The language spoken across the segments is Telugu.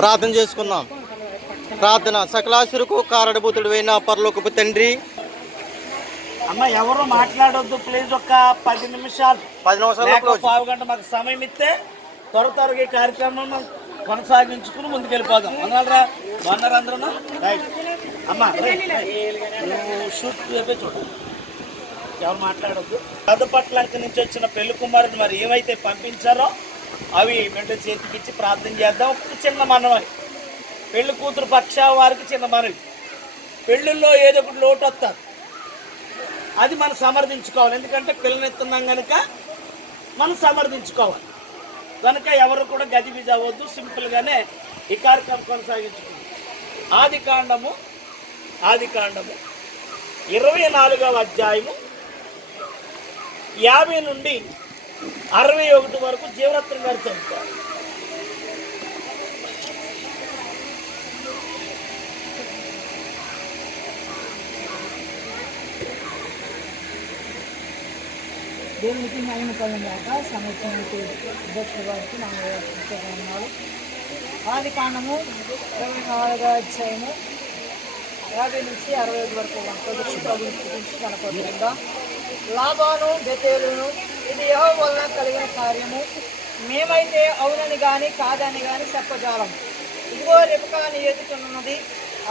ప్రార్థన చేసుకుందాం ప్రార్థన. సకలాసురుకు కారడబూతుడు అయిన పరలోకపు తండ్రి. అమ్మ ఎవరు మాట్లాడొద్దు ప్లీజ్ ఒక పది నిమిషాలు. పది నిమిషాలు పావు గంట మాకు సమయం ఇస్తే త్వర త్వరగా ఈ కార్యక్రమం కొనసాగించుకుని ముందుకు వెళ్ళిపోదాం బాగున్నారు అందరూ రైట్. అమ్మా షూట్ చెప్పే చూడ. ఎవరు మాట్లాడొద్దు? పెద్దపట్లంక నుంచి వచ్చిన పెళ్ళి కుమారుని మరి ఏవైతే పంపించారో అవి వెంట చేతికిచ్చి ప్రార్థన చేద్దాం. ఒక చిన్న మనవి. పెళ్ళి కూతురు పక్ష వారికి చిన్న మనవి. పెళ్ళిళ్ళలో ఏదో ఒకటి లోటు వస్తారు. అది మనం సమర్థించుకోవాలి. ఎందుకంటే పిల్లనెత్తున్నాం కనుక మనం సమర్థించుకోవాలి. కనుక ఎవరు కూడా గజిబిజి అవ్వద్దు. సింపుల్గానే ఈ కార్యక్రమం కొనసాగించుకుంది. ఆది కాండము ఆది కాండము. ఇరవై నాలుగవ అధ్యాయము. యాభై నుండి అరవై ఒకటి వరకు జీవరత్నం గారు చదువుతారు. దేవునికి మహిమ కలిగాక సంవత్సరానికి అధ్యక్షుడు గారికి నా ఆది కాండము ఇరవై నాలుగో అధ్యాయము యాభై నుంచి అరవై ఐదు వరకు వంటలు ప్రభు గురించి కనపడుతుందా? లాభాను బెతేలును ఇది యహో వల్ల కలిగిన కార్యము? మేమైతే అవునని కానీ కాదని కానీ చెప్పజాలం. ఇదిగో రిపకా నీ ఎదుటనున్నది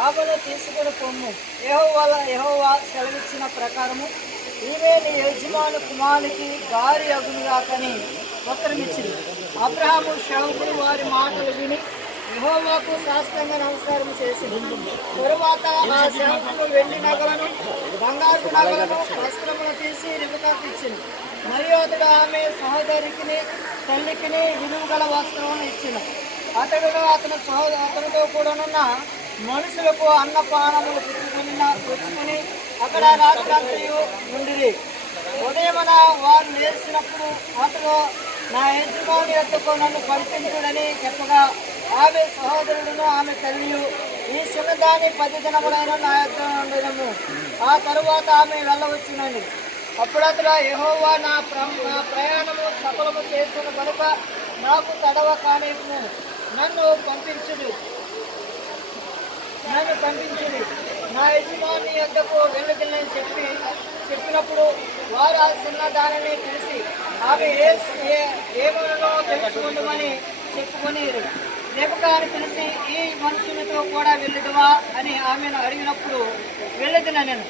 ఆమెను తీసుకుని పొమ్ము. యహో వల్ల యహోవా సెలవిచ్చిన ప్రకారము ఈమె నీ యజమాను కుమారునికి గారి అగునుగాకని ఉత్తరమిచ్చింది. అబ్రహాము శవకుడు వారి మాటలు విని యహోవాకు శాస్త్రంగా నమస్కారం చేసింది తరువాత ఆ సేవకులు వెండి నగలను బంగారు నగలను వస్త్రములు తీసి రిబకాకు ఇచ్చింది. మరియు అతడు ఆమె సహోదరికి తల్లికిని విలువ గల వస్త్రమును ఇచ్చింది అతడు అతని సహోద అతనితో కూడానున్న మనుషులకు అన్నపానములు పుచ్చుకుని పుచ్చుకుని అక్కడ రాత్రి ఉండి ఉదయమున వారు లేచినప్పుడు అతడు నా యజమాని ఎత్తుకో నన్ను పంపించుడని చెప్పగా ఆమె సహోదరుడును ఆమె తల్లియు ఈ చిన్నదాని పది దినములైన నా యొక్క ఉండడము ఆ తరువాత ఆమె వెళ్ళవచ్చునని. అప్పుడు అతడు నా ప్ర నా ప్రయాణము సఫలము చేసిన కనుక నాకు తడవ కానివ్వు నన్ను పంపించుడు నన్ను పంపించుడు నా యజమాని యొక్కకు వెళ్ళగలని చెప్పి చెప్పినప్పుడు వారు ఆ చిన్న దానిని తెలిసి ఆమె ఏ ఏ- ఏమనో తెలుసుకుందామని చెప్పుకొని రేపక తెలిసి ఈ మనుషులతో కూడా వెళ్ళదువా అని ఆమెను అడిగినప్పుడు వెళ్ళదిన నేను.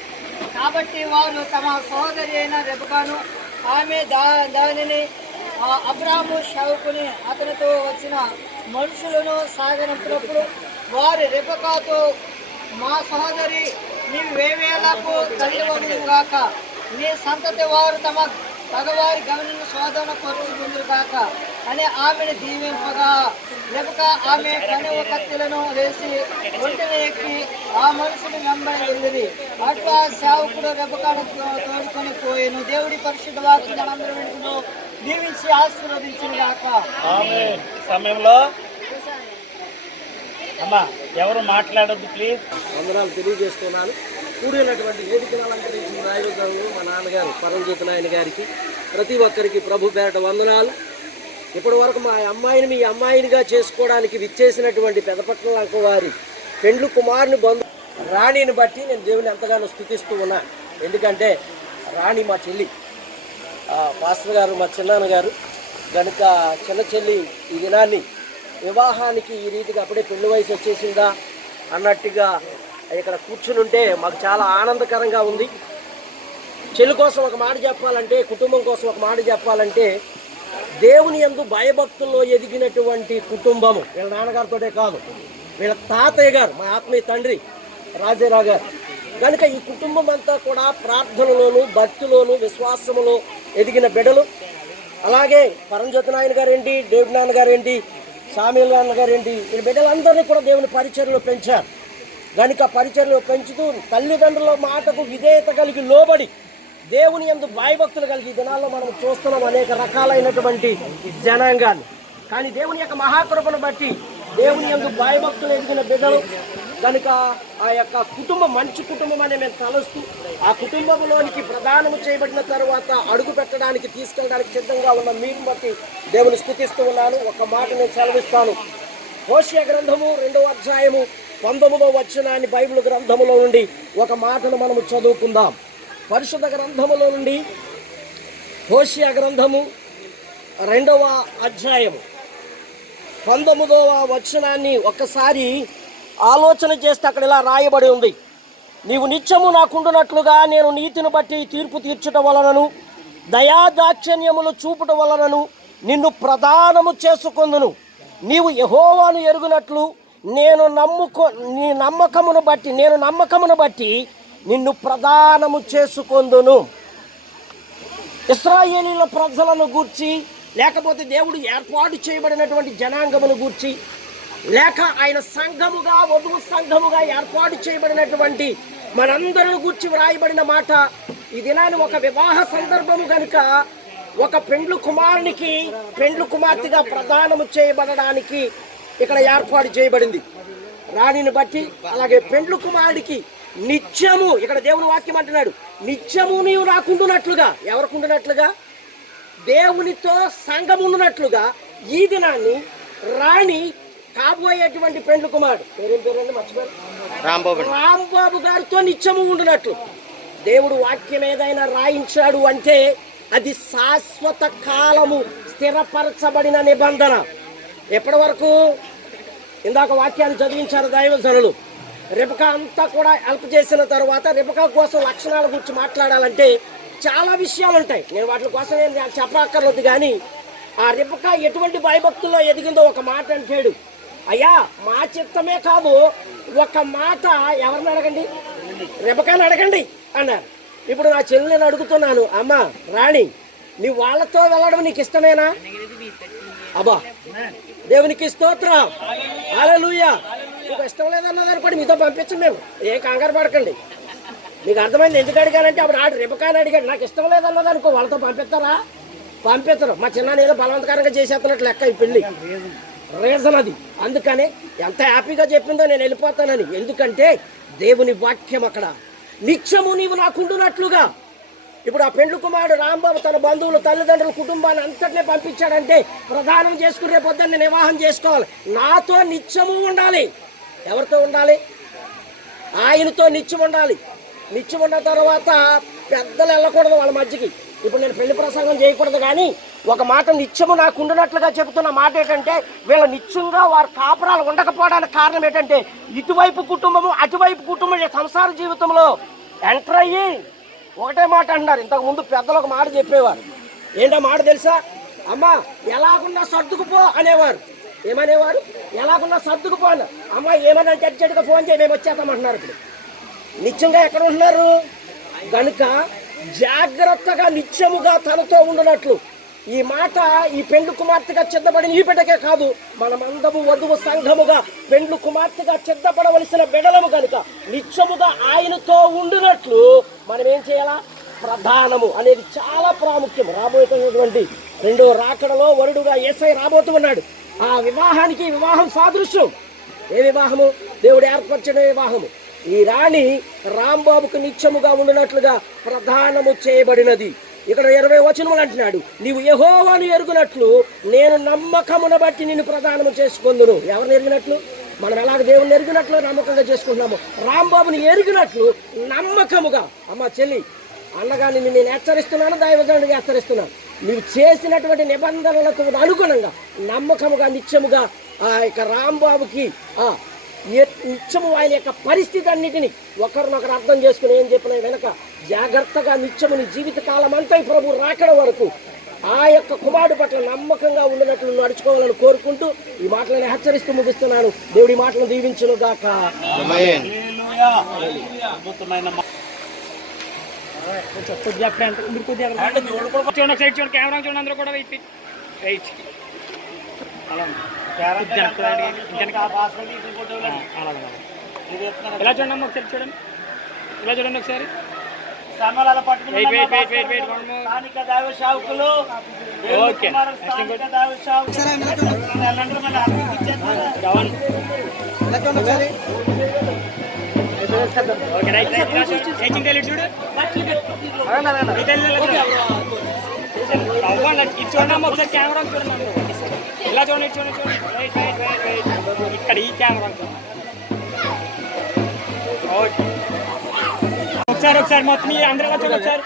కాబట్టి వారు తమ సహోదరి అయిన రెబకాను ఆమె దా దానిని ఆ అబ్రాము షావుకుని అతనితో వచ్చిన మనుషులను సాగనంపినప్పుడు వారి రెబకాతో మా సహోదరి నీ వేవేలకు తల్లివను కాక నీ సంతతి వారు తమ పగవారి గమనిన శోధన పరుచుకుందరు కాక అని ఆమెను దీవింపగా. రెబక ఆమె కనువ కత్తులను వేసి ఒంటిని ఎక్కి ఆ మనుషుని వెంబడి వెళ్ళింది అట్లా సేవకుడు రెబకాను తోడుకొని పోయాను. దేవుడి పరిశుద్ధ వాక్యం మనందరం వింటున్నాం. దీవించి ఆశీర్వదించిన గాక ఆమె సమయంలో? అమ్మా ఎవరు మాట్లాడొద్దు ప్లీజ్? వందనాలు తెలియజేస్తున్నాను. కూడినటువంటి వేదికను అలంకరించిన రాయుధంలో మా నాన్నగారు పరంజిత్ నాయన గారికి ప్రతి ఒక్కరికి ప్రభు పేరట వందనాలు. ఇప్పటి వరకు మా అమ్మాయిని మీ అమ్మాయినిగా చేసుకోవడానికి విచ్చేసినటువంటి పెదపట్నం వారి పెండ్లు కుమారుని బంధు రాణిని బట్టి నేను దేవుని ఎంతగానో స్థుతిస్తూ ఉన్నా. ఎందుకంటే రాణి మా చెల్లి. ఆ, పాస్టర్ గారు మా చిన్నాన్న గారు కనుక చిన్న చెల్లి ఈ దినాన్ని వివాహానికి ఈ రీతిగా అప్పుడే పెళ్ళి వయసు వచ్చేసిందా అన్నట్టుగా ఇక్కడ కూర్చుని ఉంటే మాకు చాలా ఆనందకరంగా ఉంది. చెల్లి కోసం ఒక మాట చెప్పాలంటే కుటుంబం కోసం ఒక మాట చెప్పాలంటే దేవుని ఎందు భయభక్తుల్లో ఎదిగినటువంటి కుటుంబము వీళ్ళ నాన్నగారితోటే కాదు వీళ్ళ తాతయ్య గారు మా ఆత్మీయ తండ్రి రాజేరావు గారు. కనుక ఈ కుటుంబం అంతా కూడా ప్రార్థనలోను భక్తిలోను విశ్వాసములో ఎదిగిన బిడ్డలు. అలాగే పరంజ్యోతి నాయన గారు ఏంటి డేవిడ్ నాన్న గారు ఏంటి సామీల్ నాన్న గారు ఏంటి ఈ బిడ్డలందరినీ కూడా దేవుని పరిచయలో పెంచారు. కనుక పరిచయలో పెంచుతూ తల్లిదండ్రుల మాటకు విధేయత కలిగి లోబడి దేవుని ఎందు భయభక్తులు కలిగి ఈ దినాల్లో మనం చూస్తున్నాం అనేక రకాలైనటువంటి జనాంగాన్ని కానీ దేవుని యొక్క మహాకృపను బట్టి దేవుని ఎందు భయభక్తులు ఎదిగిన బిడ్డలు కనుక ఆ యొక్క కుటుంబం మంచి కుటుంబం అని మేము కలుస్తూ ఆ కుటుంబంలోనికి ప్రదానము చేయబడిన తర్వాత అడుగు పెట్టడానికి తీసుకెళ్ళడానికి సిద్ధంగా ఉన్న మీరు బట్టి దేవుని స్థుతిస్తూ ఉన్నాను. ఒక మాట నేను సెలవిస్తాను. హోషియ గ్రంథము రెండవ అధ్యాయము పంతొమ్మిదవ వచనాన్ని బైబిల్ గ్రంథములో నుండి ఒక మాటను మనము చదువుకుందాం. పరిశుద్ధ గ్రంథములో నుండి హోషియ గ్రంథము రెండవ అధ్యాయము. పంతొమ్మిదవ వచనాన్ని ఒక్కసారి ఆలోచన చేస్తే అక్కడ ఇలా రాయబడి ఉంది. నీవు నిత్యము నాకుండునట్లుగా నేను నీతిని బట్టి తీర్పు తీర్చుట వలనను దయాదాక్షణ్యములు చూపుట వలనను నిన్ను ప్రదానము చేసుకుందును. నీవు యహోవాను ఎరుగునట్లు నేను నమ్ముకో నీ నమ్మకమును బట్టి నేను నమ్మకమును బట్టి నిన్ను ప్రదానము చేసుకొందును. ఇస్రాయేలీల ప్రజలను గూర్చి లేకపోతే దేవుడు ఏర్పాటు చేయబడినటువంటి జనాంగమును గూర్చి లేక ఆయన సంఘముగా వధువు సంఘముగా ఏర్పాటు చేయబడినటువంటి మనందరిని గూర్చి వ్రాయబడిన మాట ఈ దినాన్ని ఒక వివాహ సందర్భము కనుక ఒక పెండ్లు కుమారునికి పెండ్లు కుమార్తెగా ప్రదానము చేయబడడానికి ఇక్కడ ఏర్పాటు చేయబడింది. రాణిని బట్టి అలాగే పెండ్లు కుమారుడికి నిత్యము ఇక్కడ దేవుని వాక్యం అంటున్నాడు నిత్యము నీవు నాకుండునట్లుగా ఎవరికి ఉండునట్లుగా? దేవునితో సంఘం ఉండునట్లుగా ఈ దినాన్ని రాణి కాబోయేటువంటి పెండ్లు కుమారుడు. పేరేం పేరండి? మర్చిపోయారు రాంబాబు. రాంబాబు గారితో నిత్యము ఉండునట్లు. దేవుడు వాక్యం ఏదైనా రాయించాడు అంటే అది శాశ్వత కాలము స్థిరపరచబడిన నిబంధన. ఎప్పటి వరకు? ఇందాక వాక్యాన్ని చదివించారు దైవజనులు. రిపక అంతా కూడా హెల్ప్ చేసిన తర్వాత రిపక కోసం లక్షణాల గురించి మాట్లాడాలంటే చాలా విషయాలు ఉంటాయి. నేను వాటి కోసం నేను చెప్పక్కర్లేదు కానీ ఆ రిపక ఎటువంటి భయభక్తుల్లో ఎదిగిందో ఒక మాట అంటాడు. అయ్యా మా చిత్తమే కాదు ఒక మాట ఎవరిని అడగండి? రిపకాని అడగండి అన్నారు. ఇప్పుడు నా చెల్లెని అడుగుతున్నాను అమ్మా రాణి నీ వాళ్ళతో వెళ్ళడం నీకు ఇష్టమేనా? అబ్బా దేవునికి స్తోత్రం. హల్లెలూయా మీకు ఇష్టం లేదన్నది అనుకోండి మీతో పంపించం మేము. ఏ కంగారు పడకండి. మీకు అర్థమైంది ఎందుకు అడిగానంటే అప్పుడు ఆడు రిపకాని అడిగాడు నాకు ఇష్టం లేదన్నది అనుకో వాళ్ళతో పంపిస్తారా? పంపిస్తారు. మా చిన్న ఏదో బలవంతకరంగా చేసేస్తున్నట్లు లెక్క ఈ పెళ్ళి. రీజన్ అది. అందుకని ఎంత హ్యాపీగా చెప్పిందో నేను వెళ్ళిపోతానని. ఎందుకంటే దేవుని వాక్యం అక్కడ. నిత్యము నీవు నాకుండునట్లుగా ఇప్పుడు ఆ పెండ్లు కుమారుడు రాంబాబు తన బంధువులు తల్లిదండ్రులు కుటుంబాన్ని అంతటినే పంపించాడంటే ప్రధానం చేసుకునే పొద్దున్నే వివాహం చేసుకోవాలి. నాతో నిత్యము ఉండాలి. ఎవరితో ఉండాలి? ఆయనతో నిత్యం ఉండాలి. నిత్యం ఉన్న తర్వాత పెద్దలు వెళ్ళకూడదు వాళ్ళ మధ్యకి. ఇప్పుడు నేను పెళ్ళి ప్రసంగం చేయకూడదు కానీ ఒక మాట నిత్యము నాకు ఉండినట్లుగా చెబుతున్న మాట ఏంటంటే వీళ్ళ నిత్యంగా వారు కాపురాలు ఉండకపోవడానికి కారణం ఏంటంటే ఇటువైపు కుటుంబము అటువైపు కుటుంబం సంసార జీవితంలో ఎంటర్ అయ్యి ఒకటే మాట అంటున్నారు. ఇంతకు ముందు పెద్దలు ఒక మాట చెప్పేవారు. ఏంటో మాట తెలుసా? అమ్మా ఎలాగున్నా సర్దుకుపో అనేవారు. ఏమనేవారు? ఎలాగున్నా సర్దుకుపోను. అన్న అమ్మ ఏమన్నా అర్జెంట్గా ఫోన్ చేయి మేము వచ్చేస్తామంటున్నారు ఇప్పుడు. నిత్యంగా ఎక్కడ ఉంటున్నారు? కనుక జాగ్రత్తగా నిత్యముగా తనతో ఉండనట్లు. ఈ మాట ఈ పెండ్లు కుమార్తెగా చిద్దబడిన ఈ బిడ్డకే కాదు మనమందము వధువు సంఘముగా పెండ్లు కుమార్తెగా చిద్దపడవలసిన బిడలము కనుక నిత్యముగా ఆయనతో ఉండినట్లు మనం ఏం చేయాలా? ప్రధానము అనేది చాలా ప్రాముఖ్యం. రాబోతున్నటువంటి రెండో రాకడలో వరుడుగా ఏసై రాబోతూ ఉన్నాడు. ఆ వివాహానికి వివాహం సాదృశ్యం. ఏ వివాహము? దేవుడు ఏర్పరచిన వివాహము? ఈ రాణి రాంబాబుకు నిత్యముగా ఉండినట్లుగా ప్రధానము చేయబడినది. ఇక్కడ ఇరవై వచనములు అంటున్నాడు. నీవు యహోవాను ఎరుగునట్లు నేను నమ్మకమును బట్టి నిన్ను ప్రధానము చేసుకుందును. ఎవరిని ఎరిగినట్లు? మనం ఎలాగ దేవుని ఎరిగినట్లు నమ్మకంగా చేసుకుంటున్నాము. రాంబాబుని ఎరిగినట్లు నమ్మకముగా. అమ్మ చెల్లి అన్నగాని నేను హెచ్చరిస్తున్నాను దైవజనుడిగా హెచ్చరిస్తున్నాను. నీవు చేసినటువంటి నిబంధనలకు అనుగుణంగా నమ్మకముగా నిత్యముగా ఆ యొక్క రాంబాబుకి ఆ ఏ- నిత్యము ఆయన యొక్క పరిస్థితి అన్నిటిని ఒకరినొకరు అర్థం చేసుకుని ఏం చెప్పిన వెనక జాగ్రత్తగా నిత్యము నీ జీవిత కాలం అంతా ఈ ప్రభు రాకడ వరకు ఆ యొక్క కుమారుడు పట్ల నమ్మకంగా ఉన్నట్లు నడుచుకోవాలని కోరుకుంటూ ఈ మాటలను హెచ్చరిస్తూ ముగిస్తున్నాను. దేవుడి మాటలను దీవించును కొద్దిగా ఫ్రంట్ మీరు కొద్దిగా చూడండి సైడ్ చూడండి కెమెరా చూడండి అందరూ కూడా వెయిట్ వెయిట్ అలా ఇలా చూడండి అమ్మ ఒకసారి చూడండి ఇలా చూడండి ఒకసారి పట్టుకుని ఓకే. ఒకసారి కెమెరా చూడండి ఇలా చూడండి చూడండి చూడండి ఇక్కడ ఈ కెమెరా ఓకే ఒకసారి ఒకసారి మొత్తం ఈ అందరూ ఇలా ఒకసారి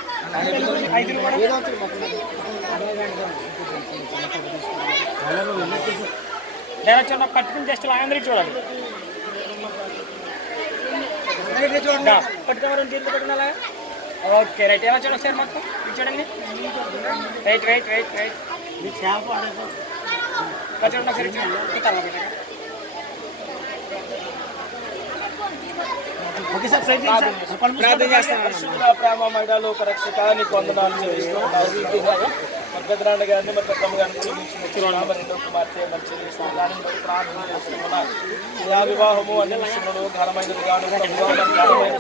పట్టుకుని జస్ట్ అందరూ చూడాలి దా, పట్టుకోమని చేతులు పట్టుకున్నా ఓకే రైట్ ఎలా చూడండి ఒకసారి మొత్తం ఇది చూడండి రైట్ రైట్ రైట్ రైట్ మీ చేప ఆడేది. ఇలా చూడండి ఒకసారి ఇటు చూడండి. ఈ తల పెట్టండి. ఒకేసారి ట్రై చేయండి సార్. చెప్పండి. ప్రార్థన చేస్తాను పరిశుద్ధుల ప్రేమ మైడాలు ఒక రక్షక నీకు వందనాలు చెల్లిస్తూ మరి గారిని మరి పెద్దమ్మ గారిని రెండో కుమార్తె మరి చెల్లిస్తూ కానీ మరి ప్రార్థన చేస్తున్నా యా వివాహము అన్ని విషయంలో ఘనమైనది కాదు. ఘనమైన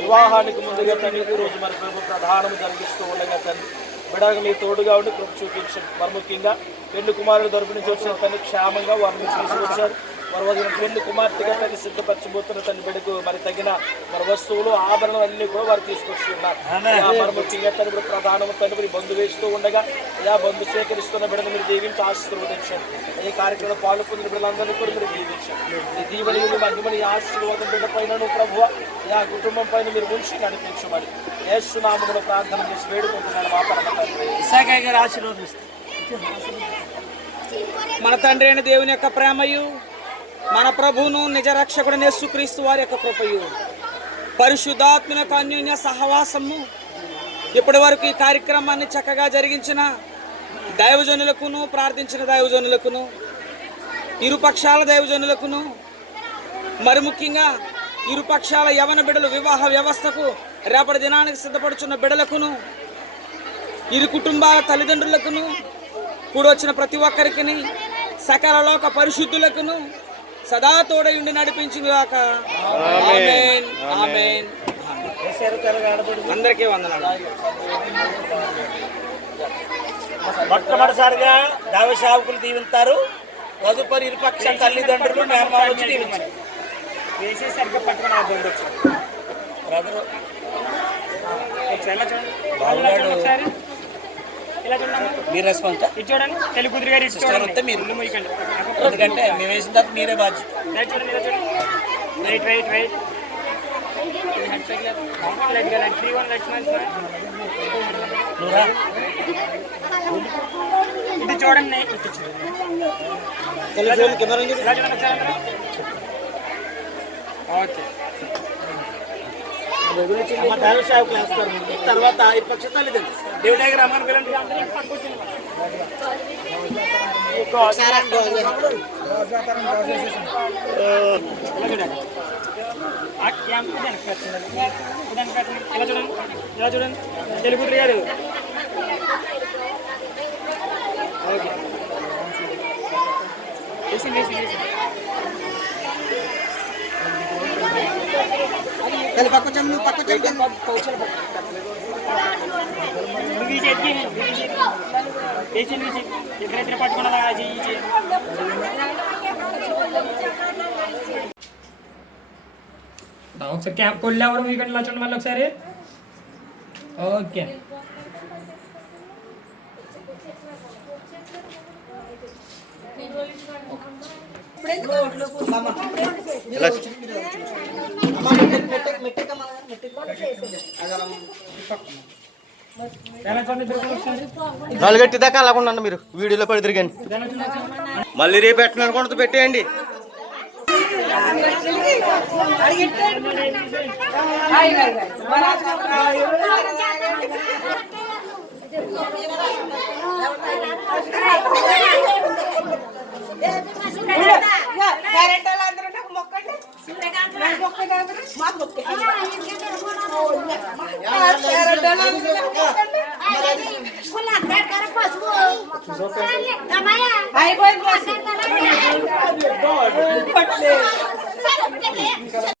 వివాహానికి ముందుగా తండ్రి ఈ రోజు మరి ప్రభు ప్రధానము జరిగిస్తూ ఉండగా తండ్రి బిడగ మీ తోడుగా ఉండి కృప చూపించండి. మరి ముఖ్యంగా పెళ్ళి కుమారుడు తరపు నుంచి వచ్చిన తల్లి క్షేమంగా వారిని తీసుకొచ్చారు. మరి వదిలిన పెళ్ళి కుమార్తెగా తల్లి సిద్ధపరచబోతున్న తల్లి బిడ్డకు మరి తగిన మరి వస్తువులు ఆభరణలు అన్ని కూడా వారు తీసుకొచ్చి ఉన్నారు. యా మరి ముఖ్యంగా తను ఇప్పుడు ప్రధానము తను మరి బంధు వేస్తూ ఉండగా యా బంధు స్వీకరిస్తున్న బిడ్డను మీరు దీవించి ఆశీర్వదించండి. ఈ కార్యక్రమంలో పాల్గొన్న బిడ్డలందరినీ కూడా మీరు దీవించండి. ఈ దీవెని మహిమని ఆశీర్వాదం బిడ్డ పైన ప్రభు యా కుటుంబం పైన మీరు ఉంచి నడిపించమని యేసునామములో ప్రార్థన చేసి వేడుకుంటున్నాను మా పరమ మన తండ్రి అయిన దేవుని యొక్క ప్రేమయు మన ప్రభువును నిజరక్షకుడు నేసుక్రీస్తు వారి యొక్క కృపయు. పరిశుద్ధాత్మక అన్యోన్య సహవాసము. ఇప్పటి వరకు ఈ కార్యక్రమాన్ని చక్కగా జరిగించిన దైవజనులకును ప్రార్థించిన దైవజనులకును ఇరుపక్షాల దైవజనులకును మరి ముఖ్యంగా ఇరుపక్షాల యవన బిడలు వివాహ వ్యవస్థకు రేపటి దినానికి సిద్ధపడుచున్న బిడలకును ఇరు కుటుంబాల తల్లిదండ్రులకును కూడొచ్చిన ప్రతి ఒక్కరికి సకల లోక పరిశుద్ధులకును సదా తోడయుండి నడిపించింది గాక ఆమేన్. ఆమేన్. వేసారు తెరగా ఆడబడి అందరికీ వందనాలు. మొట్టమొదటిసారిగా దైవ సేవకులు దీవిస్తారు తదుపరి ఇరుపక్ష తల్లిదండ్రులు వచ్చి దీవించారు పట్టుకుని ఆ బ్రదరు. చూడండి ఇలా చూడండి ఒకసారి ఇలా చూడండి అమ్మా. మీ రెస్పాన్స్ ఇటు చూడండి తెలుగు కుదిరి గారు సిస్టర్ చూడండి. వస్తే మీరు. ఇల్లు మూయకండి ఎందుకంటే మేము వేసిన తర్వాత మీరే బాధ్యత. రైట్ చూడండి ఇలా చూడండి. రైట్ రైట్ రైట్ ఇది చూడండి. ఇటు చూడండి. ఓకే దైవ సేవకులు వేస్తారు ముందు. దేవుడి దగ్గర అమ్మని పిల్లలు ఇలా చూడండి. ఇలా చూడండి ఇలా చూడండి. తెలుగు కుదిరి గారు. ఓకే వేసి వేసి వేసి నువ్వు ఈ చేతికి నువ్వు ఈ చేతికి. వేసి వేసి ఇద్దరిద్దరు పట్టుకున్నదా చెయ్యి చెయ్యి ఒకసారి క్యాంప్ కొల్లు ఎవరు మీకు ఇలా చూడండి మళ్ళీ ఒకసారి ఓకే ఇలా ఎలా చూడండి ఇద్దరు కూడా ఒకసారి నాలుగట్టి దాకా అలాగ ఉండండి మీరు? వీడియోలో పడి తిరిగండి మళ్ళీ రేపు పెట్టిన కొంత పెట్టేయండి. అడిగి